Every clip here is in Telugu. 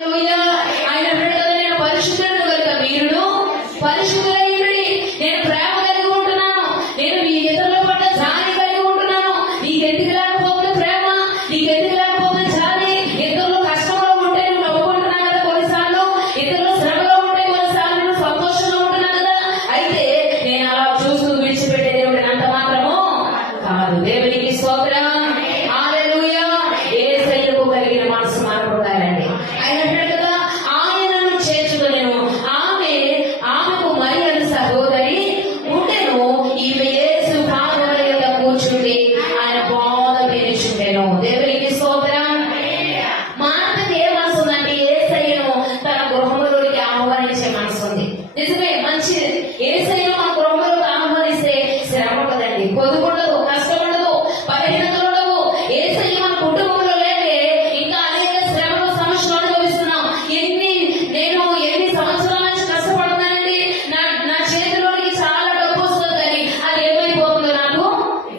ఆయన నేను పరిశుద్ధులను కనుక మీరును పరిశుద్ధులైనడి. నేను ప్రేమ కలిగి ఉంటున్నాను, నేను మీ ఇతరుల పట్ల జాలి కలిగి ఉంటున్నాను. నీకెందుకు లేకపోతే ప్రేమ, నీకెందుకు లేకపోతే జాలి? ఇతరులు కష్టంలో ఉంటే నువ్వు నవ్వుకుంటున్నావు కదా, కొన్నిసార్లు ఇతరులు శ్రమలో ఉంటే కొన్నిసార్లు నువ్వు సంతోషంగా ఉంటున్నావు కదా. అయితే నేను అలా చూస్తూ విడిచిపెట్టే దేవుడిని అంత మాత్రము కాదు. దేవునికి స్తోత్రం. హల్లెలూయా. యేసయ్యకు కలిగిన మనసు మనకు ఉండాలండి. ఆయన అంటాడు కదా, ఆయనను చేర్చుకొనెను. ఆమెకు మరియను సహోదరి ఉండెను. ఈమె యేసు పాదముల యొద్ద కూర్చుండి ఆయన బోధ వినుచుండెను. దేవునికి స్తోత్రం. మార్తకి ఏ మనసు ఉందంటే యేసయ్యను తన గృహంలోకి ఆహ్వానించే మనసు ఉంది. నిజమే, మంచిది. యేసయ్యను మన గృహంలోకి ఆహ్వానిస్తే శ్రమ ఉండదండి, పొదుపు ఉండదు, కష్టం ఉండదు, బలహీనతలు ఉండవు. యేసయ్య మన కుటుంబంలో లేకే ఇంకా అనేక శ్రమలు సమస్యలు అనుభవిస్తున్నాం. ఎన్ని సంవత్సరాల నుంచి కష్టపడుతున్నానండి, నా చేతిలోనికి చాలా డబ్బు వస్తుంది, కానీ అది ఏమైపోతుందో నాకు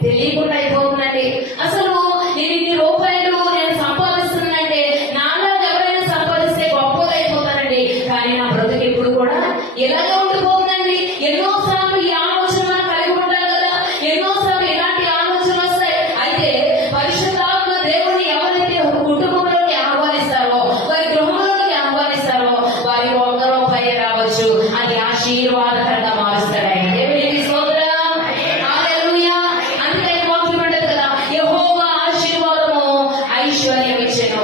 తెలియకుండా అయిపోతుందండి. అసలు నేను ఇన్ని రూపాయలు నేను సంపాదిస్తున్నానంటే నాలో ఎవరైనా సంపాదిస్తే గొప్పగా అయిపోతానండి, కానీ నా బ్రతుకు ఇప్పుడు కూడా ఇలాగే ఉండిపోతుందండి. ఎన్నోసార్లు ఈ ఆలోచన మనం కలిగి ఉంటాం కదా, ఎన్నోసార్లు ఇలాంటి ఆలోచనలు వస్తాయి. అయితే పరిశుద్ధాత్మ దేవుని ఎవరైతే కుటుంబంలోకి ఆహ్వానిస్తారో, వారి గృహంలోకి ఆహ్వానిస్తారో, వారి 100 రూపాయలు రావచ్చు, అది ఆశీర్వాదకరంగా మారుస్తాడు ఆయన. దేవునికి స్తోత్రం. హల్లెలూయా. అందుకే వాక్యం ఉంటుంది కదా, యెహోవా ఆశీర్వాదము ఐశ్వర్యం ఇచ్చెను.